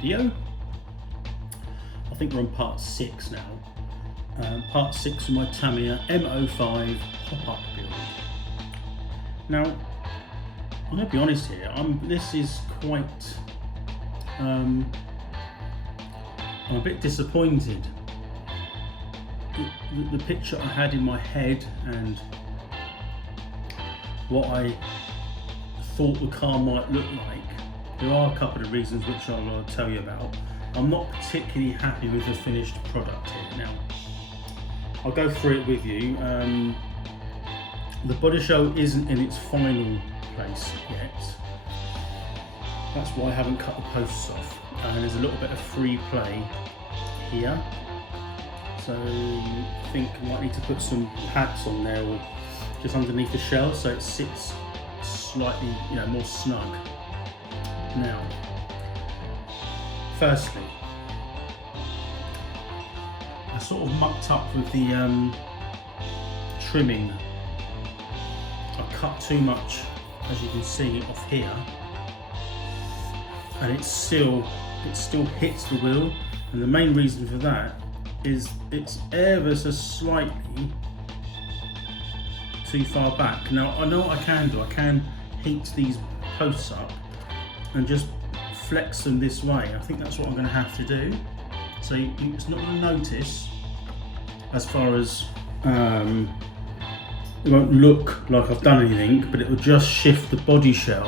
video. I think we're on part 6 now. Part 6 of my Tamiya M05 pop-up build. Now, I'm going to be honest here, this is quite, I'm a bit disappointed. The picture I had in my head and what I thought the car might look like, there are a couple of reasons which I'll tell you about. I'm not particularly happy with the finished product here. Now, I'll go through it with you. The body shell isn't in its final place yet. That's why I haven't cut the posts off. And there's a little bit of free play here. So I think I might need to put some pads on there or just underneath the shell so it sits slightly, more snug. Now, firstly, I sort of mucked up with the trimming. I cut too much, as you can see, off here, and it still hits the wheel. And the main reason for that is it's ever so slightly too far back. Now, I know what I can do. I can heat these posts up and just flex them this way. I think that's what I'm going to have to do. So it's not going to notice as far as it won't look like I've done anything, but it will just shift the body shell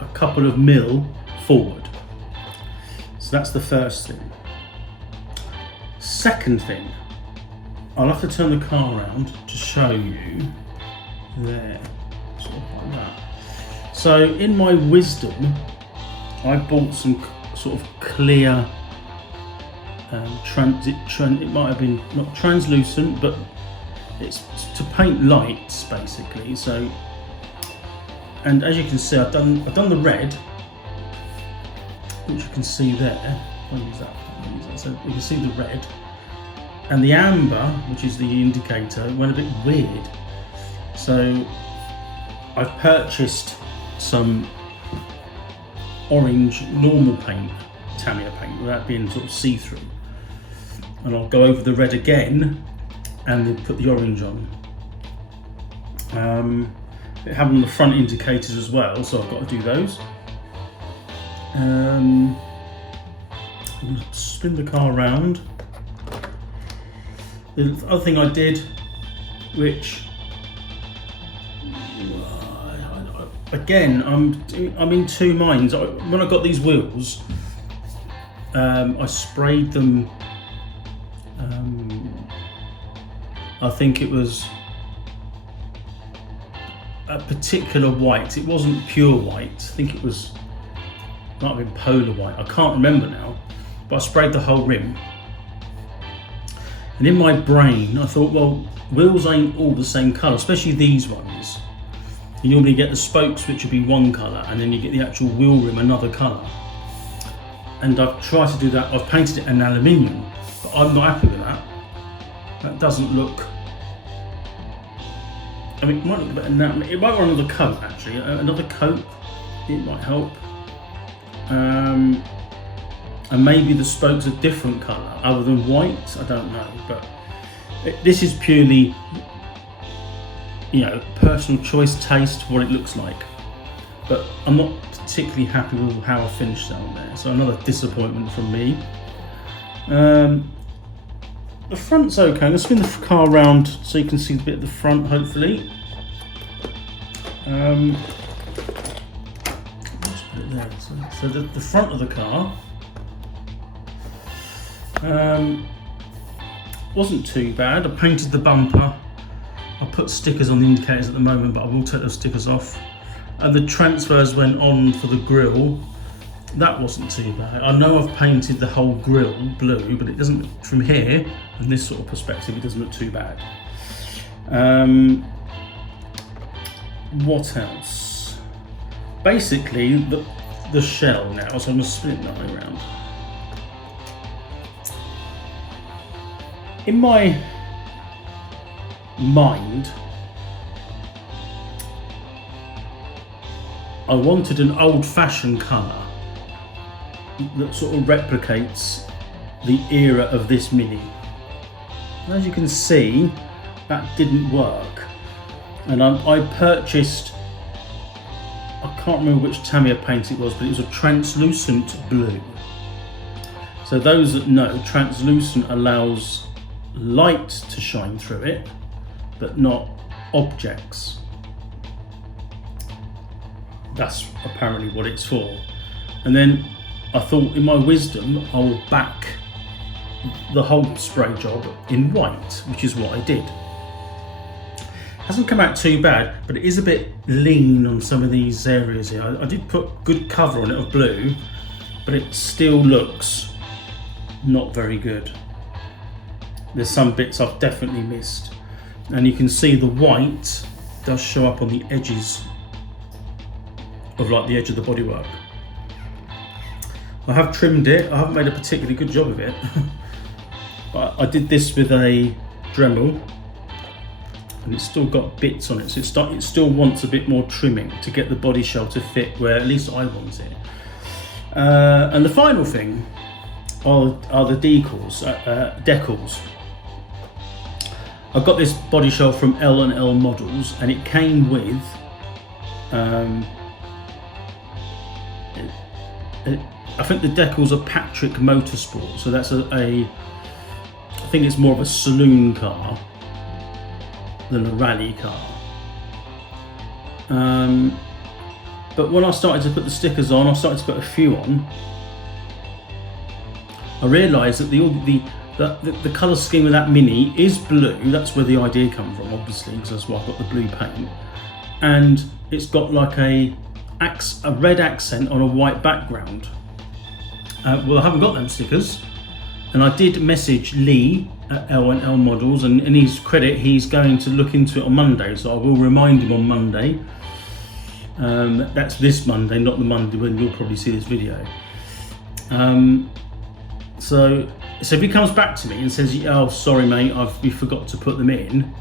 a couple of mil forward. So that's the first thing. Second thing, I'll have to turn the car around to show you there, sort of like that. So in my wisdom, I bought some sort of clear, it might have been not translucent, but it's to paint lights basically. So, and as you can see, I've done the red, which you can see there. I'll use that. So you can see the red, and the amber, which is the indicator, went a bit weird. So I've purchased some orange normal paint, Tamiya paint, without being sort of see-through. And I'll go over the red again and then put the orange on. It had on the front indicators as well, so I've got to do those. I'm going to spin the car around. The other thing I did, which again, I'm in two minds. When I got these wheels, I sprayed them. I think it was a particular white. It wasn't pure white. I think it might have been polar white. I can't remember now. But I sprayed the whole rim. And in my brain, I thought, well, wheels ain't all the same colour, especially these ones. You normally get the spokes, which would be one colour, and then you get the actual wheel rim another colour. And I've tried to do that. I've painted it in aluminium, but I'm not happy with that. That doesn't look. I mean, it might look a bit enamel. It might want another coat actually. Another coat, it might help. And maybe the spokes are different colour other than white. I don't know, but this is purely, personal choice, taste, what it looks like. But I'm not particularly happy with how I finished that on there. So another disappointment from me. The front's okay. I'm going to spin the car around so you can see the bit of the front, hopefully. Let's put it there. So the front of the car wasn't too bad. I painted the bumper. I put stickers on the indicators at the moment, but I will take those stickers off. And the transfers went on for the grille. That wasn't too bad. I know I've painted the whole grille blue, but it doesn't, from here, from this sort of perspective, it doesn't look too bad. What else? Basically, the shell now, so I'm going to spin it that way around. In my mind, I wanted an old-fashioned colour that sort of replicates the era of this Mini. And as you can see, that didn't work, and I purchased, I can't remember which Tamiya paint it was, but it was a translucent blue. So those that know, translucent allows light to shine through it, but not objects. That's apparently what it's for. And then I thought, in my wisdom, I'll back the whole spray job in white, which is what I did. Hasn't come out too bad, but it is a bit lean on some of these areas here. I did put good cover on it of blue, but it still looks not very good. There's some bits I've definitely missed, and you can see the white does show up on the edges of, like, the edge of the bodywork. I have trimmed it. I haven't made a particularly good job of it. But I did this with a Dremel, and it's still got bits on it, so it still wants a bit more trimming to get the body shell to fit where at least I want it. And the final thing are the decals. I got this body shell from L&L Models, and it came with I think the decals are Patrick Motorsport, so that's I think it's more of a saloon car than a rally car. But when I started to put the stickers on, I started to put a few on, I realised that the colour scheme of that Mini is blue. That's where the idea comes from, obviously, because that's why I've got the blue paint. And it's got like a red accent on a white background. Well, I haven't got them stickers, and I did message Lee at L&L Models, and in his credit, he's going to look into it on Monday, so I will remind him on Monday. That's this Monday, not the Monday when you'll probably see this video. So if he comes back to me and says, "Oh, sorry mate, we forgot to put them in,"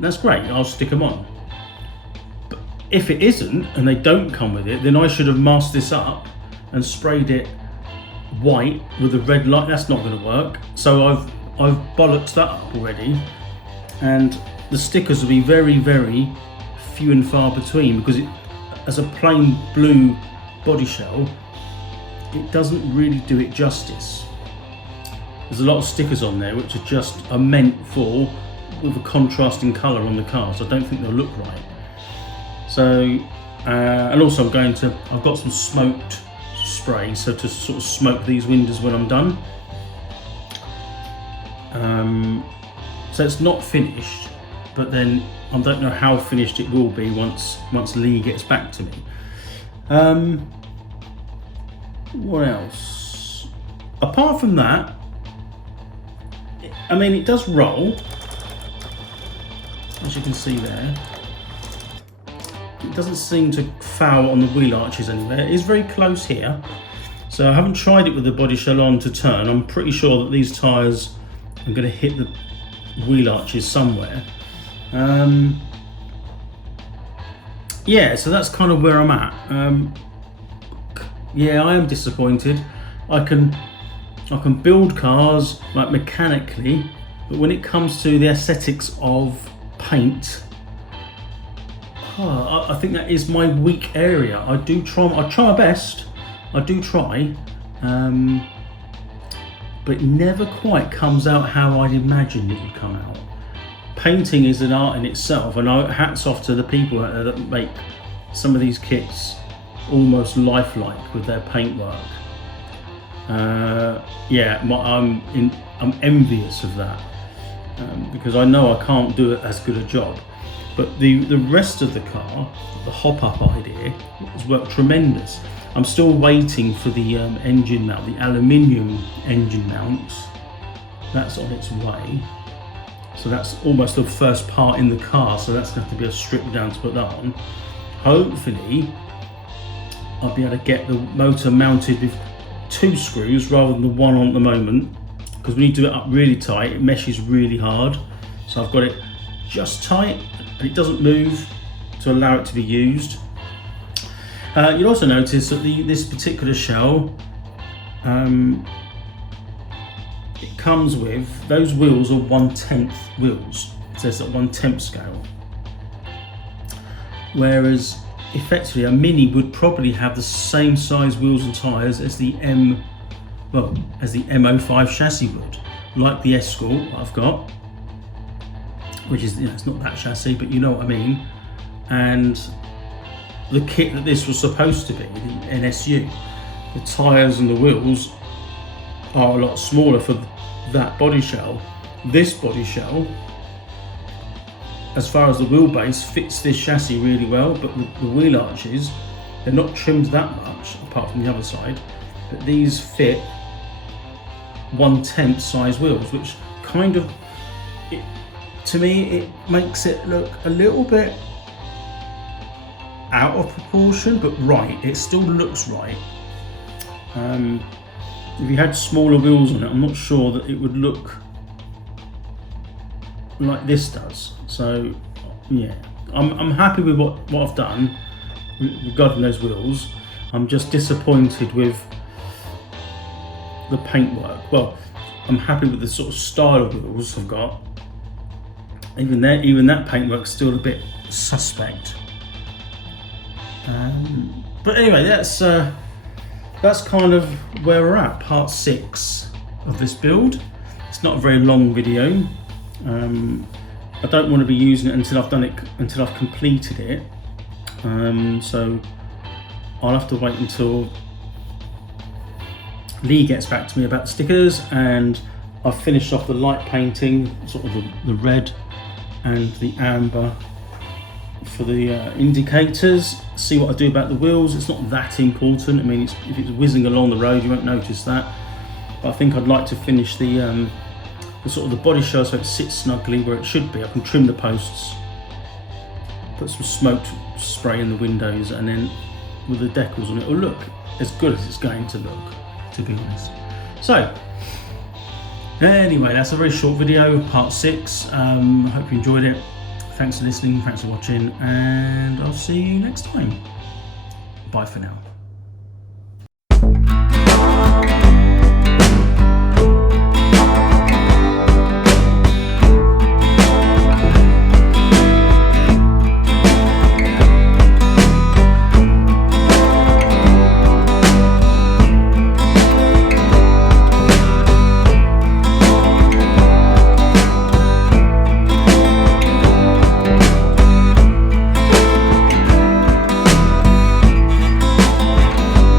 that's great, I'll stick them on. But if it isn't, and they don't come with it, then I should have masked this up and sprayed it white with a red light. That's not going to work. So I've bollocked that up already, and the stickers will be very, very few and far between, because as a plain blue body shell, it doesn't really do it justice. There's a lot of stickers on there which are meant for with a contrasting colour on the car, so I don't think they'll look right. So and also I've got some smoked spray, so to sort of smoke these windows when I'm done. So it's not finished, but then I don't know how finished it will be once Lee gets back to me. What else? Apart from that, I mean, it does roll, as you can see there. It doesn't seem to foul on the wheel arches anywhere. It is very close here, so I haven't tried it with the body shell on to turn. I'm pretty sure that these tyres are going to hit the wheel arches somewhere. Yeah, so that's kind of where I'm at. Yeah, I am disappointed. I can build cars like mechanically, but when it comes to the aesthetics of paint, I think that is my weak area. I try my best. I do try, but it never quite comes out how I'd imagined it would come out. Painting is an art in itself, and hats off to the people out there that make some of these kits almost lifelike with their paintwork. Yeah, I'm envious of that, because I know I can't do it as good a job. But the rest of the car, the hop-up idea, has worked tremendous. I'm still waiting for the engine mount, the aluminium engine mounts. That's on its way. So that's almost the first part in the car, so that's going to have to be a strip down to put that on. Hopefully, I'll be able to get the motor mounted with 2 screws rather than the one on at the moment, because when you do it up really tight, it meshes really hard. So I've got it just tight, and it doesn't move to allow it to be used. You'll also notice that this particular shell it comes with, those wheels are 1/10 wheels. It says at 1/10 scale. Whereas effectively a Mini would probably have the same size wheels and tyres as the M05 chassis would, like the Escort I've got, which is, it's not that chassis, but you know what I mean. And the kit that this was supposed to be, the NSU, the tyres and the wheels are a lot smaller for that body shell. This body shell, as far as the wheelbase, fits this chassis really well, but the wheel arches, they're not trimmed that much, apart from the other side, but these fit 1/10 size wheels, which kind of, to me, it makes it look a little bit out of proportion, but right. It still looks right. If you had smaller wheels on it, I'm not sure that it would look like this does. So yeah, I'm happy with what I've done regarding those wheels. I'm just disappointed with the paintwork. Well, I'm happy with the sort of style of wheels I've got. Even that paintwork's still a bit suspect. But anyway, that's kind of where we're at, part 6 of this build. It's not a very long video. I don't want to be using it until I've completed it. So I'll have to wait until Lee gets back to me about the stickers, and I've finished off the light painting, sort of the red and the amber for the indicators. See what I do about the wheels. It's not that important. I mean, if it's whizzing along the road, you won't notice that. But I think I'd like to finish the sort of the body shell so it sits snugly where it should be. I can trim the posts, put some smoke spray in the windows, and then with the decals on it, it'll look as good as it's going to look, to be honest. So anyway, that's a very short video, part 6. I hope you enjoyed it. Thanks for listening, thanks for watching, and I'll see you next time. Bye for now.